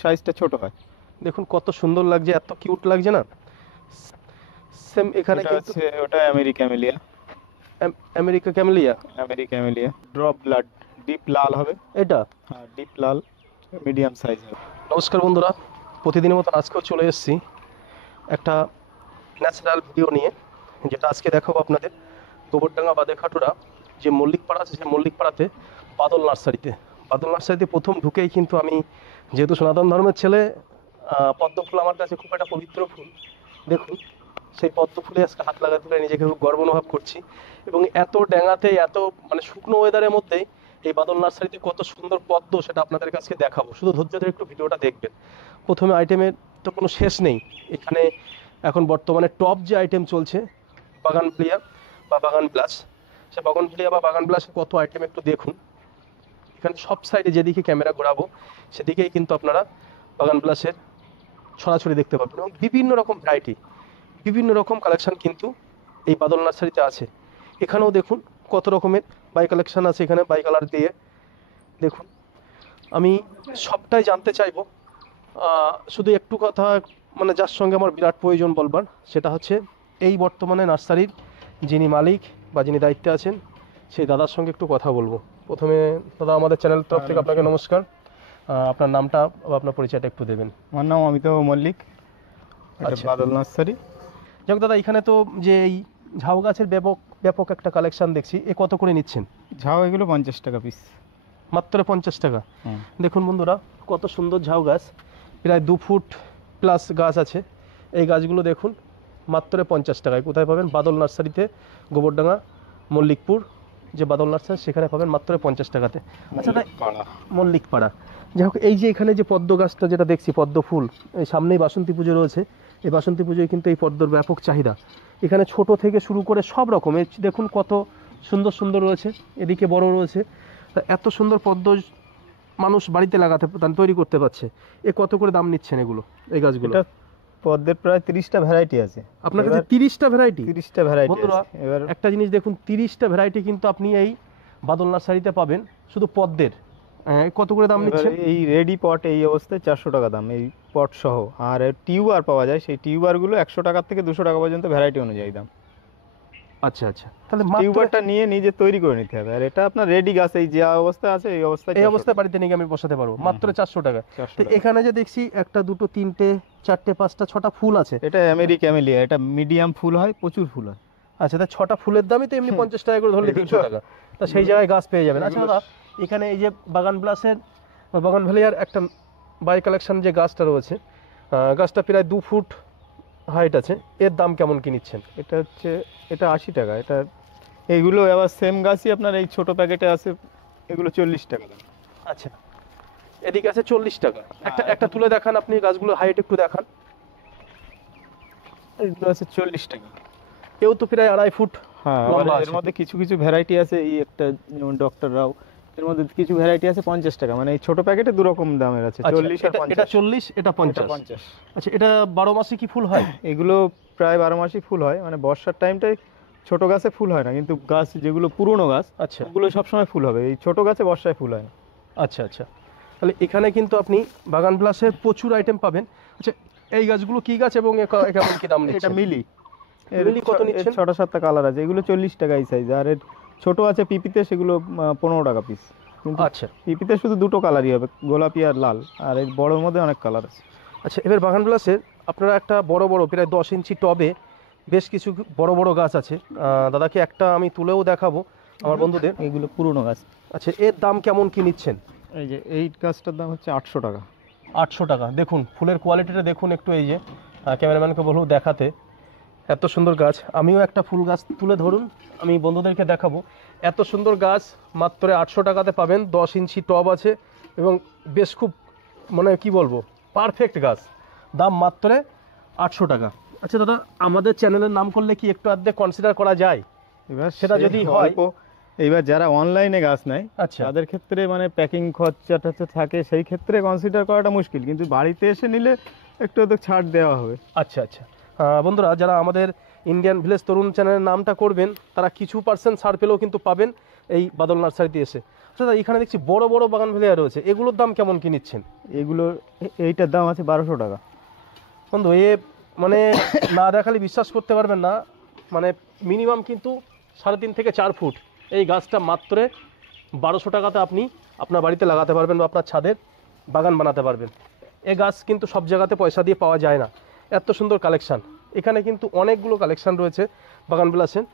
সাইজটা ছোট হয়। দেখুন কত সুন্দর লাগছে, এত কিউট লাগছে না। সেম এখানে ওটা কিন্তু হচ্ছে ওটা America camellia. America camellia. America camellia drop blood, deep লাল হবে। এটা হ্যাঁ, ডিপ লাল, মিডিয়াম সাইজ হবে। নমস্কার বন্ধুরা, প্রতিদিনের মতো আজকেও চলে এসেছি একটা ন্যাচারাল ভিডিও নিয়ে, যেটা আজকে দেখাবো আপনাদের গোবরডাঙ্গা বাদেখাটুরা যে মল্লিক পাড়া আছে, সেই মল্লিক পাড়াতে বাদল নার্সারিতে। বাদল নার্সারিতে প্রথম ঢুকেই কিন্তু আমি, যেহেতু সনাতন ধর্মের ছেলে, পদ্ম ফুল আমার কাছে খুব একটা পবিত্র ফুল। দেখুন সেই পদ্ম ফুলে আজকে হাত লাগাতে পেরে নিজেকে খুব গর্ব অনুভব করছি। এবং এত ড্যাঙাতে, এত মানে শুকনো ওয়েদারের মধ্যেই এই বাদল নার্সারিতে কত সুন্দর পদ্ম, সেটা আপনাদের কাছে দেখাবো। শুধু ধৈর্য ধরে একটু ভিডিওটা দেখবেন। প্রথমে আইটেমের তো কোনো শেষ নেই এখানে। এখন বর্তমানে টপ যে আইটেম চলছে বাগান প্লেয়ার বা বাগান প্লাস, সে বাগান প্লেয়ার বা বাগান প্লাসে কত আইটেম একটু দেখুন। এখানে সব সাইডে যেদিকে ক্যামেরা ঘোরাবো সেদিকেই কিন্তু আপনারা বাগান প্লাসের ছড়াছড়ি দেখতে পাবেন, এবং বিভিন্ন রকম ভ্যারাইটি, বিভিন্ন রকম কালেকশন কিন্তু এই বাদল নার্সারিতে আছে। এখানেও দেখুন কত রকমের বাই কালেকশন আছে এখানে, বাই কালার দিয়ে। দেখুন আমি সবটাই জানতে চাইবো। শুধু একটু কথা, মানে যার সঙ্গে আমার বিরাট প্রয়োজন বলবার, সেটা হচ্ছে এই বর্তমানে নার্সারির যিনি মালিক বা যিনি দায়িত্বে আছেন, সেই দাদার সঙ্গে একটু কথা বলবো। প্রথমে দাদা, আমাদের চ্যানেল তরফ থেকে আপনাকে নমস্কার। আপনার নামটা বা আপনার পরিচয়টা একটু দেবেন। আমার নাম অমিতাভ মল্লিক, আচ্ছা। বাদল নার্সারি। যাক দাদা, এখানে তো যে এই ঝাউ গাছের ব্যাপক ব্যাপক একটা কালেকশন দেখছি, এ কত করে নিচ্ছেন? ঝাউ এগুলো 50 টাকা পিস। মাত্র 50 টাকা। দেখুন বন্ধুরা, কত সুন্দর ঝাউ গাছ, প্রায় 2 ফুট প্লাস গাছ আছে। এই গাছগুলো দেখুন মাত্র 50 টাকায়। কোথায় পাবেন? বাদল নার্সারিতে, গোবরডাঙ্গা মল্লিকপুর যে বাদল নার্সারি, সেখানে পাবেন মাত্র 50 টাকাতে। আচ্ছা দাদা, মল্লিক পাড়া। যাই হোক, এই যে এখানে যে পদ্ম গাছটা যেটা দেখছি, পদ্ম ফুল, এই সামনেই বাসন্তী পুজো রয়েছে। এই বাসন্তী পুজোয় কিন্তু এই পদ্মর ব্যাপক চাহিদা। এখানে ছোট থেকে শুরু করে সব রকমের দেখুন কত সুন্দর সুন্দর রয়েছে, এদিকে বড় রয়েছে। তা এত সুন্দর পদ্ম মানুষ বাড়িতে লাগাতে, তৈরি করতে পারছে। এ কত করে দাম নিচ্ছেন এগুলো, এই গাছগুলো? পদ্মের প্রায় 30টা ভ্যারাইটি আছে আপনার কাছে? 30টা ভ্যারাইটি? 30টা ভ্যারাইটি বন্ধুরা, এবার একটা জিনিস দেখুন, 30টা ভ্যারাইটি কিন্তু আপনি এই বাদল নার্সারিতে পাবেন শুধু পদ্মের। কত করে দাম নিচ্ছে? এই রেডি পট এই অবস্থায় 400 টাকা দাম, এই পট সহ। আর টিউবার পাওয়া যায়, সেই টিউবারগুলো 100 টাকা থেকে 200 টাকা পর্যন্ত ভ্যারাইটি অনুযায়ী দাম। আচ্ছা আচ্ছা, তাহলে টিউবারটা নিয়ে নিজে তৈরি করে নিতে হবে। আর এটা আপনার রেডি গাছ, এই যে অবস্থা আছে এই অবস্থায় বাড়িতে নিয়ে আমি বসাতে পারবো মাত্র 400 টাকা। তো এখানে যে দেখছি একটা, দুটো, তিনটে, চারটে, পাঁচটা, 6টা ফুল আছে। এটা আমেরিকা ক্যামেলিয়া, এটা মিডিয়াম ফুল হয়, প্রচুর ফুল হয়। আচ্ছা, তা 6টা ফুলের দামই তো এমনি 50 টাকা করে ধরলে 300 টাকা। তা সেই জায়গায় গাছ পেয়ে যাবেন। আচ্ছা দাদা, এখানে এই যে বাগান প্লাসের বা বাগান ভ্যালিয়ার একটা বাই কালেকশন যে গাছটা রয়েছে, গাছটা প্রায় 2 ফুট হাইট আছে, এর দাম কেমন কি নিচ্ছেন? এটা 80 টাকা। এইগুলো আবার সেম গাছই আপনার এই ছোট প্যাকেটে আছে, এগুলো 40 টাকা দাম। আচ্ছা, এদিকে আছে 40 টাকা। একটা তুলে দেখান আপনি, গাছগুলো হাইট একটু দেখান। এগুলো আছে 40 টাকা। কেউ তো প্রায় 2.5 ফুট। হ্যাঁ, এর মধ্যে কিছু কিছু ভ্যারাইটি আছে, এই একটা যেমন ডক্টর রাও, এর মধ্যে কিছু ভ্যারাইটি আছে 50 টাকা। মানে এই ছোট প্যাকেটে 2 রকম দামের আছে, 40 আর 50। এটা 40, এটা 50। আচ্ছা, এটা 12 মাসে কি ফুল হয়? এগুলো প্রায় 12 মাসই ফুল হয়। মানে বর্ষার টাইমটাই ছোট গাছে ফুল হয় না, কিন্তু গাছ যেগুলো পুরনো গাছ, আচ্ছা, ওগুলো সবসময় ফুল হবে। এই ছোট গাছে বর্ষায় ফুল হয় না। আচ্ছা আচ্ছা, তাহলে এখানে কিন্তু আপনি বাগান প্লাসের প্রচুর আইটেম পাবেন। আচ্ছা, এই গাছগুলো কি গাছ এবং কেমন কি দাম নিচ্ছে? এটা মিলি। মিলি কত নিচ্ছেন? 6টা-7টা কালার আছে, এগুলো 40 টাকা এই সাইজ। আর এর ছোট আছে পিপিতে, সেগুলো 15 টাকা পিস। কিন্তু আচ্ছা, পিপিতে শুধু 2টো কালারই হবে, গোলাপি আর লাল। আর এই বড়োর মধ্যে অনেক কালার আছে। আচ্ছা, এবার বাগান প্লাসের আপনারা একটা বড় বড় প্রায় 10 ইঞ্চি টবে বেশ কিছু বড় বড় গাছ আছে। দাদাকে একটা আমি তুলেও দেখাবো আমার বন্ধুদের। এগুলো পুরনো গাছ। আচ্ছা, এর দাম কেমন কি নিচ্ছেন? এই যে এই গাছটার দাম হচ্ছে 800 টাকা। 800 টাকা। দেখুন ফুলের কোয়ালিটিটা দেখুন একটু, এই যে ক্যামেরাম্যানকে বলবো দেখাতে, এত সুন্দর গাছ। আমিও একটা ফুল গাছ তুলে ধরুন, আমি বন্ধুদেরকে দেখাবো। এত সুন্দর গাছ মাত্র 800 টাকাতে পাবেন। 10 ইঞ্চি টব আছে এবং বেশ খুব, মানে কি বলবো, পারফেক্ট গাছ। দাম মাত্র 800 টাকা। আচ্ছা দাদা, আমাদের চ্যানেলের নাম করলে কি একটু আধে কনসিডার করা যায়? এবার সেটা যদি হয়, এইবার যারা অনলাইনে গাছ নেয়, আচ্ছা, তাদের ক্ষেত্রে মানে প্যাকিং খরচাটা থাকে, সেই ক্ষেত্রে কনসিডার করাটা মুশকিল। কিন্তু বাড়িতে এসে নিলে একটু তো ছাড় দেওয়া হবে। আচ্ছা আচ্ছা, বন্ধুরা যারা আমাদের ইন্ডিয়ান ভিলেজ তরুণ চ্যানেলের নামটা করবেন, তারা কিছু % ছাড় পেলেও কিন্তু পাবেন। এই বাদল নার্সারিতে এসে। আচ্ছা দাদা, এখানে দেখছি বড় বড় বাগান ভেলিয়া রয়েছে, এগুলোর দাম কেমন কি নিচ্ছেন? এগুলো এইটার দাম আছে 1200 টাকা। বন্ধু এ মানে না দেখালে বিশ্বাস করতে পারবেন না, মানে মিনিমাম কিন্তু 3.5 থেকে 4 ফুট এই গাছটা মাত্র 1200 টাকাতে আপনি আপনার বাড়িতে লাগাতে পারবেন বা আপনার ছাদের বাগান বানাতে পারবেন। এই গাছ কিন্তু সব জায়গাতে পয়সা দিয়ে পাওয়া যায় না, এত সুন্দর কালেকশান। এখানে কিন্তু অনেকগুলো কালেকশান রয়েছে বাগান বিলাসের,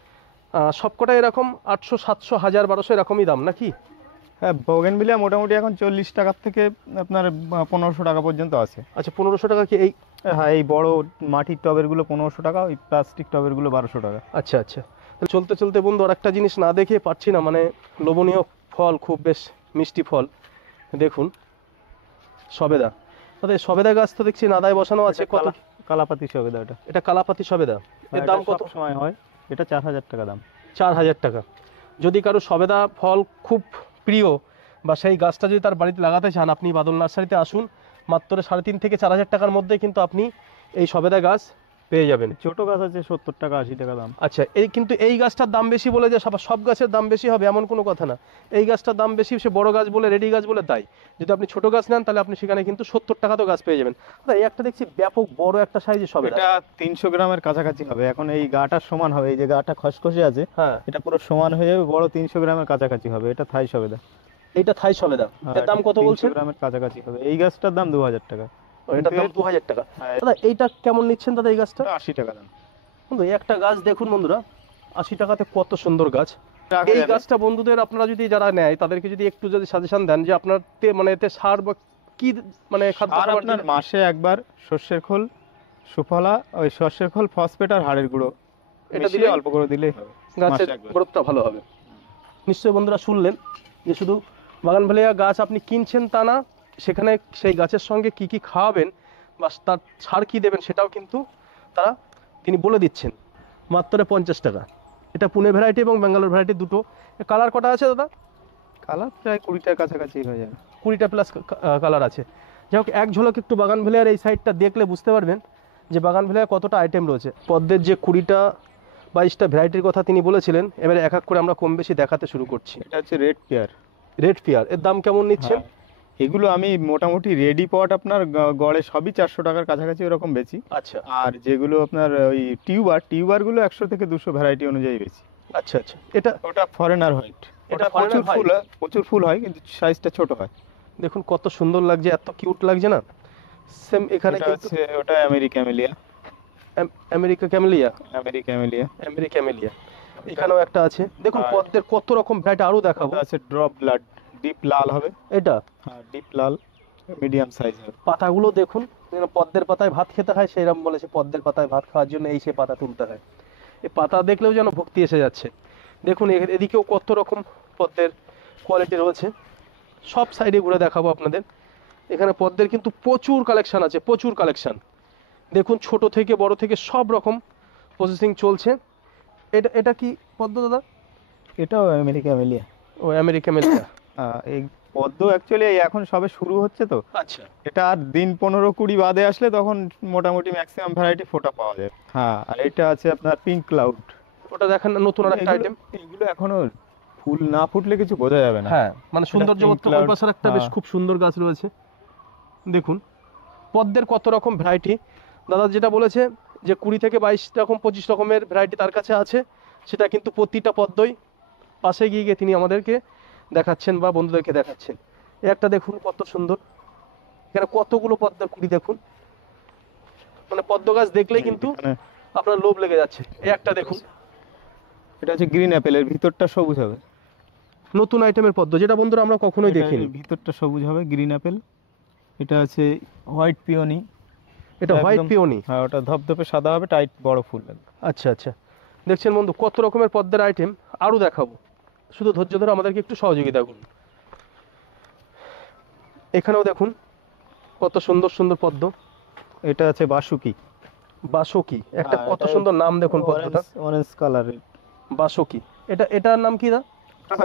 সবকটা এরকম 800, 700, 1000, 1200 এরকমই দাম নাকি? হ্যাঁ, বোগেনভিলিয়া মোটামুটি এখন 40 টাকার থেকে আপনার 1500 টাকা পর্যন্ত আছে। আচ্ছা, 1500 টাকা কি এই? হ্যাঁ, এই বড় মাটির টবেরগুলো 1500 টাকা, ওই প্লাস্টিক টবেরগুলো 1200 টাকা। আচ্ছা আচ্ছা, তাহলে চলতে চলতে বন্ধু আর একটা জিনিস না দেখে পাচ্ছি না, মানে লোভনীয় ফল, খুব বেশ মিষ্টি ফল। দেখুন সবেদা, তাহলে সবেদা গাছ তো দেখছি নাদায় বসানো আছে। কত? কালাপাতি সবেদা এটা। এটা কালাপাতি সবেদা, এর দাম কত? সময় হয় এটা 4000 টাকা দাম। 4000 টাকা। যদি কারো সবেদা ফল খুব প্রিয় বা সেই গাছটা যদি তার বাড়িতে লাগাতে চান, আপনি বাদল নার্সারিতে আসুন, মাত্র 3.5 থেকে 4000 টাকার মধ্যে কিন্তু আপনি এই সবেদা গাছ পেয়ে যাবেন। ছোট গাছ আছে 70 টাকা 80 টাকা দাম। আচ্ছা, এই কিন্তু এই গাছটার দাম বেশি বলে যে সব গাছের দাম বেশি হবে এমন কোনো কথা না। এই গাছটার দাম বেশি, সে বড় গাছ বলে, রেডি গাছ বলে তাই। যদি আপনি ছোট গাছ নেন তাহলে আপনি সেখানে কিন্তু 70 টাকা তো গাছ পেয়ে যাবেন। দাদা এই একটা দেখছি ব্যাপক বড় একটা সাইজের সবেদা, এটা 300 গ্রামের কাছাকাছি হবে। এখন এই গাটা সমান হবে, এই যে গাটা খসখসে আছে, হ্যাঁ এটা পুরো সমান হয়ে যাবে, বড় 300 গ্রামের কাছাকাছি হবে। এটা থাই সবেদা। এইটা থাই সবেদা, এর দাম কত 300 বলছেন? গ্রামের কাছাকাছি হবে। এই গাছটার দাম 2000 টাকা। এটার দাম 2000 টাকা। হ্যাঁ, দাদা এইটা কেমন নিচ্ছেন দাদা এই গাছটা? 80 টাকা দাম। বন্ধু এই একটা গাছ দেখুন বন্ধুরা, 80 টাকাতে কত সুন্দর গাছ। এই গাছটা বন্ধুদের আপনারা যদি যারা নেয় তাদেরকে যদি একটু যদি সাজেশন দেন যে আপনার মানে এতে সার বা কি মানে খাদ্য আর আপনার মাসে একবার সর্ষের খোল, সুফলা, ওই সর্ষের খোল, ফসফেট আর হাড়ের গুঁড়ো এটা এটা দিলে দিলে অল্প করে দিলেই হবে। গাছের মাসে একবার। গ্রোথটা ভালো হবে। নিশ্চয়ই বন্ধুরা শুনলেন যে শুধু বাগান ভেলিয়া গাছ আপনি কিনছেন তা না, সেখানে সেই গাছের সঙ্গে কি কি খাওয়াবেন বা তার সার কি দেবেন সেটাও কিন্তু তিনি বলে দিচ্ছেন। মাত্র 50 টাকা। এটা পুনে ভ্যারাইটি এবং ব্যাঙ্গালোর ভ্যারাইটি দুটো। কালার কটা আছে দাদা? কালার প্রায় 20টার কাছাকাছি হয়ে যাবে। 20টা প্লাস কালার আছে। যাই হোক, এক ঝলক একটু বাগান ভেলিয়ার এই সাইডটা দেখলে বুঝতে পারবেন যে বাগান ভেলিয়ার কতটা আইটেম রয়েছে। পদ্মের যে 20টা 22টা ভ্যারাইটির কথা তিনি বলেছিলেন, এবারে এক এক করে আমরা কম বেশি দেখাতে শুরু করছি। এটা হচ্ছে রেড পেয়ার। রেড পেয়ার, এর দাম কেমন নিচ্ছেন? এগুলো আমি মোটামুটি রেডি পট আপনার গড়ে সবই 400 টাকার কাছাকাছি ওরকম বেচি। আচ্ছা আর যেগুলো আপনার ওই টিউবারগুলো 100 থেকে 200 ভ্যারাইটি অনুযায়ী বেচি। আচ্ছা আচ্ছা, এটা ওটা ফরেনার হোয়াইট। এটা ওটা foreigner প্রচুর ফুল হয় কিন্তু সাইজটা ছোট হয়। দেখুন কত সুন্দর লাগছে, এত কিউট লাগছে না। সেম এখানে এটা কিন্তু হচ্ছে ওটা America camellia. America camellia, America camellia. America camellia এখানেও একটা আছে। দেখুন আর- পদ্মের কত রকম ভ্যারাইটি আরো দেখাবো। ওটা আছে ড্রপ ব্লাড, ডিপ লাল হবে। এটা হ্যাঁ, ডিপ লাল, মিডিয়াম সাইজ হবে। পাতাগুলো দেখুন, যেন পদ্মের পাতায় ভাত খেতে হয় সেইরকম বলেছে, পদ্মের পাতায় ভাত খাওয়ার জন্য এই সে পাতা তুলতে হয়। এই পাতা দেখলেও যেন ভক্তি এসে যাচ্ছে। দেখুন এদিকেও কত রকম পদ্মের কোয়ালিটি রয়েছে, সব সাইডে ঘুরে দেখাবো আপনাদের। এখানে পদ্মের কিন্তু প্রচুর কালেকশন আছে, প্রচুর কালেকশন। দেখুন ছোট থেকে বড় থেকে সব রকম প্রসেসিং চলছে। এটা এটা কি পদ্ম দাদা? এটাও আমেরিকা ক্যামেলিয়া। ও আমেরিকা মেলিয়া। এই পদ্ম অ্যাকচুয়ালি এখন সবে শুরু হচ্ছে তো। আচ্ছা এটা আর দিন 15-20 বাদে আসলে তখন মোটামুটি ম্যাক্সিমাম ভ্যারাইটি ফোটা পাওয়া যায়। হ্যাঁ, আর এটা আছে আপনার পিঙ্ক ক্লাউড। ওটা দেখেন না, নতুন আর একটা আইটেম। এগুলো এখনো ফুল না ফুটলে কিছু বোঝা যাবে না। হ্যাঁ, মানে সৌন্দর্য pink cloud, ওই পাশের একটা বেশ হ্যাঁ। খুব সুন্দর গাছ রয়েছে। দেখুন পদ্মের কত রকম ভ্যারাইটি। দাদা যেটা বলেছে যে 20 থেকে 22 রকম 25 রকমের ভ্যারাইটি তার কাছে আছে, সেটা কিন্তু প্রতিটা পদ্মই পাশে গিয়ে গিয়ে তিনি আমাদেরকে দেখাচ্ছেন বা বন্ধুদেরকে দেখাচ্ছেন। এই একটা দেখুন কত সুন্দর, এখানে কতগুলো পদ্মের কুড়ি দেখুন, মানে পদ্ম গাছ দেখলেই কিন্তু এখানে আপনার লোভ লেগে যাচ্ছে। এই একটা দেখুন, এটা হচ্ছে গ্রিন অ্যাপেলের ভিতরটা সবুজ হবে। নতুন আইটেমের পদ্ম, যেটা বন্ধুরা আমরা কখনোই এটার দেখিনি। ভিতরটা সবুজ হবে, গ্রিন অ্যাপেল। এটা আছে হোয়াইট পিওনি। এটা হোয়াইট একদম- পিওনি। হ্যাঁ, ওটা ধপধপে সাদা হবে, টাইট বড় ফুল হবে। আচ্ছা আচ্ছা, দেখছেন বন্ধু কত রকমের পদ্মের আইটেম, আরও দেখাবো, শুধু ধৈর্য ধরে আমাদেরকে একটু সহযোগিতা করুন। এখানেও দেখুন কত সুন্দর সুন্দর পদ্ম। এটা আছে বাসুকি। বাসকি, একটা হ্যাঁ, কত এটা সুন্দর নাম দেখুন পদ্মটা, অরেঞ্জ কালারের। বাসকি। এটার নাম কি দা?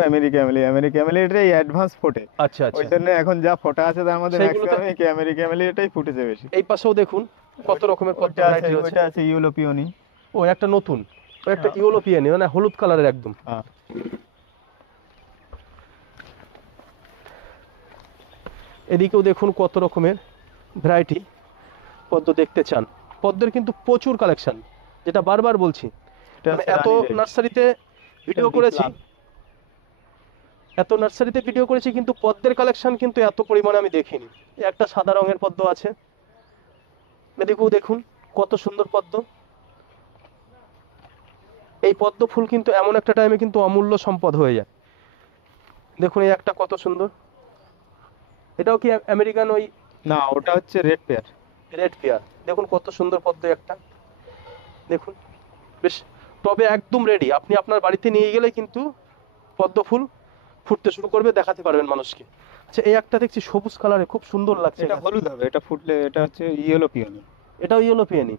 America camellia. আমেরিকা ক্যামেলিয়া এটাই অ্যাডভান্স ফোটে। আচ্ছা আচ্ছা, ওই জন্য এখন যা ফোটা আছে তার মধ্যে সেইগুলোতে- ম্যাক্সিমাম আমেরিকা ক্যামেলিয়াটাই ফুটেছে বেশি। এই পাশেও দেখুন কত রকমের পদ্ম ওটা আছে, ভ্যারাইটি রয়েছে। ওটা আছে ইউরোপিয়নি। ও একটা নতুন, ও একটা ইউরোপিয়ানি, মানে হলুদ কালারের একদম। হ্যাঁ, এদিকেও দেখুন কত রকমের ভ্যারাইটি পদ্ম দেখতে চান। পদ্মের কিন্তু প্রচুর কালেকশন, যেটা বারবার বলছি। এটা মানে হচ্ছে এত রানী রেড। নার্সারিতে ভিডিও করেছি, কিন্তু পদ্মের কালেকশন কিন্তু এত পরিমাণে আমি দেখিনি। এই একটা সাদা রঙের পদ্ম আছে, এদিকেও দেখুন কত সুন্দর পদ্ম। এই পদ্ম ফুল কিন্তু এমন একটা টাইমে কিন্তু অমূল্য সম্পদ হয়ে যায়। দেখুন এই একটা কত সুন্দর, এটাও কি আমেরিকান ওই না, ওটা হচ্ছে রেড পেয়ার। Red pair. দেখুন কত সুন্দর পদ্ম একটা, দেখুন বেশ টবে একদম রেডি। আপনি আপনার বাড়িতে নিয়ে গেলে কিন্তু পদ্ম ফুল ফুটতে শুরু করবে, দেখাতে পারবেন মানুষকে। আচ্ছা এই একটা দেখছি সবুজ কালারে, খুব সুন্দর লাগছে। এটা হলুদ হবে, এটা ফুটলে এটা হচ্ছে ইয়েলো পিওনি। এটাও ইয়েলো পেয়ানি।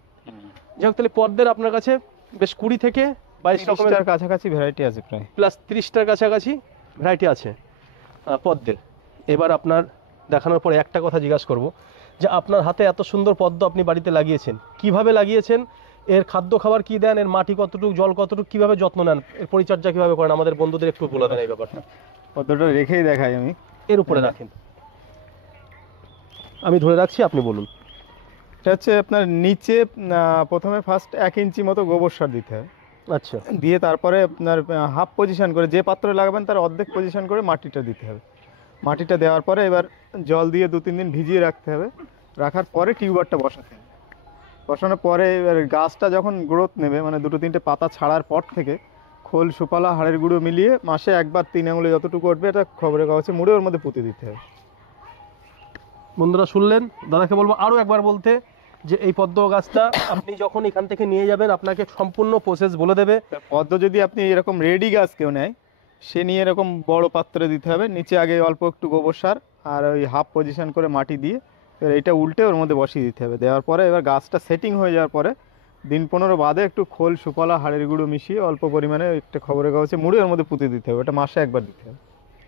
যাই হোক, তাহলে পদ্মের আপনার কাছে বেশ 20 থেকে 22 রকমের 30টার কাছাকাছি ভ্যারাইটি আছে প্রায়। প্লাস 30টার কাছাকাছি ভ্যারাইটি আছে পদ্মের। এবার আপনার দেখানোর পরে একটা কথা জিজ্ঞাসা করব, যে আপনার হাতে এত সুন্দর পদ্ম আপনি বাড়িতে লাগিয়েছেন, কিভাবে লাগিয়েছেন, এর খাদ্য খাবার কি দেন, এর মাটি কতটুকু, জল কতটুকু, কিভাবে যত্ন নেন, এর পরিচর্যা কিভাবে করেন, আমাদের বন্ধুদের একটু বলে দেন এই ব্যাপারটা। পদ্মটা রেখেই দেখাই আমি। এর উপরে রাখেন, আমি ধরে রাখছি, আপনি বলুন। এটা হচ্ছে আপনার নিচে প্রথমে ফার্স্ট 1 ইঞ্চি মতো গোবর সার দিতে হয়। আচ্ছা দিয়ে তারপরে আপনার হাফ পজিশন করে, যে পাত্রে লাগাবেন তার অর্ধেক পজিশন করে মাটিটা দিতে হবে। মাটিটা দেওয়ার পরে এবার জল দিয়ে 2-3 দিন ভিজিয়ে রাখতে হবে। রাখার পরে টিউবারটা বসাতে হবে। বসানোর পরে এবার গাছটা যখন গ্রোথ নেবে, মানে 2-3টে পাতা ছাড়ার পর থেকে খোল, সুপালা, হাড়ের গুঁড়ো মিলিয়ে মাসে একবার 3 আঙুলে যতটুকু উঠবে এটা খবরের কাগজে মুড়ে ওর মধ্যে পুঁতে দিতে হবে। বন্ধুরা শুনলেন, দাদাকে বলবো আরও একবার বলতে, যে এই পদ্ম গাছটা আপনি যখন এখান থেকে নিয়ে যাবেন আপনাকে সম্পূর্ণ প্রসেস বলে দেবে। পদ্ম যদি আপনি এরকম রেডি গাছ কেউ নেয়, সে নিয়ে এরকম বড় পাত্রে দিতে হবে। নিচে আগে অল্প একটু গোবর সার আর ওই হাফ পজিশন করে মাটি দিয়ে এবার এইটা উল্টে ওর মধ্যে বসিয়ে দিতে হবে। দেওয়ার পরে এবার গাছটা সেটিং হয়ে যাওয়ার পরে দিন 15 বাদে একটু খোল, সুপালা, হাড়ের গুঁড়ো মিশিয়ে অল্প পরিমাণে একটা খবরের কাগজে মুড়ে ওর মধ্যে পুঁতে দিতে হবে। এটা মাসে একবার দিতে হবে।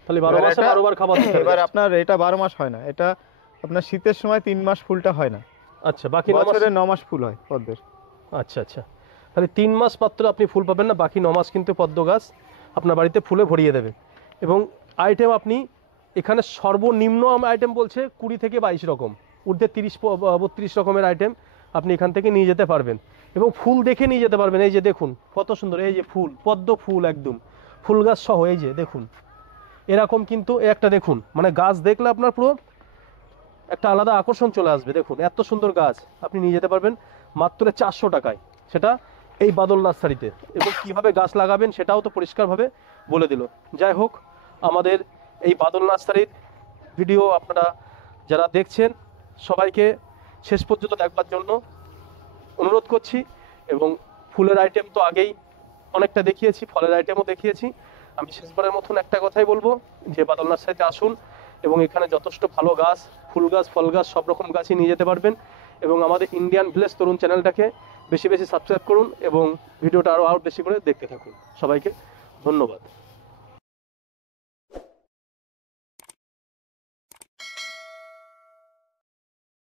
তাহলে 12 মাসে 12 বার খাবার দিতে হবে। এবার আপনার এটা 12 মাস হয় না, এটা আপনার শীতের সময় 3 মাস ফুলটা হয় না, আচ্ছা বাকি 9 মাস। বছরে 9 মাস ফুল হয় পদ্মের। আচ্ছা আচ্ছা, তাহলে 3 মাস মাত্র আপনি ফুল পাবেন না, বাকি 9 মাস কিন্তু পদ্ম গাছ আপনার বাড়িতে ফুলে ভরিয়ে দেবে। এবং আইটেম আপনি এখানে সর্বনিম্ন আইটেম বলছে 20 থেকে 22 রকম, ঊর্ধ্বে 30-32 রকমের আইটেম আপনি এখান থেকে নিয়ে যেতে পারবেন। এবং ফুল দেখে নিয়ে যেতে পারবেন। এই যে দেখুন কত সুন্দর, এই যে ফুল, পদ্ম ফুল একদম ফুল গাছ সহ, এই যে দেখুন এরকম কিন্তু একটা দেখুন, মানে গাছ দেখলে আপনার পুরো একটা আলাদা আকর্ষণ চলে আসবে। দেখুন এত সুন্দর গাছ আপনি নিয়ে যেতে পারবেন মাত্র 400 টাকায়, সেটা এই বাদল নার্সারিতে। এবং কিভাবে গাছ লাগাবেন সেটাও তো পরিষ্কারভাবে বলে দিল। যাই হোক, আমাদের এই বাদল নার্সারির ভিডিও আপনারা যারা দেখছেন সবাইকে শেষ পর্যন্ত দেখবার জন্য অনুরোধ করছি। এবং ফুলের আইটেম তো আগেই অনেকটা দেখিয়েছি, ফলের আইটেমও দেখিয়েছি। আমি শেষবারের মতন একটা কথাই বলবো, যে বাদল নার্সারিতে আসুন এবং এখানে যথেষ্ট ভালো গাছ, ফুল গাছ, ফল গাছ, সব রকম গাছই নিয়ে যেতে পারবেন। এবং আমাদের ইন্ডিয়ান ভিলেজ তরুণ চ্যানেলটাকে বেশি বেশি সাবস্ক্রাইব করুন এবং ভিডিওটা আরও বেশি করে দেখতে থাকুন। সবাইকে ধন্যবাদ।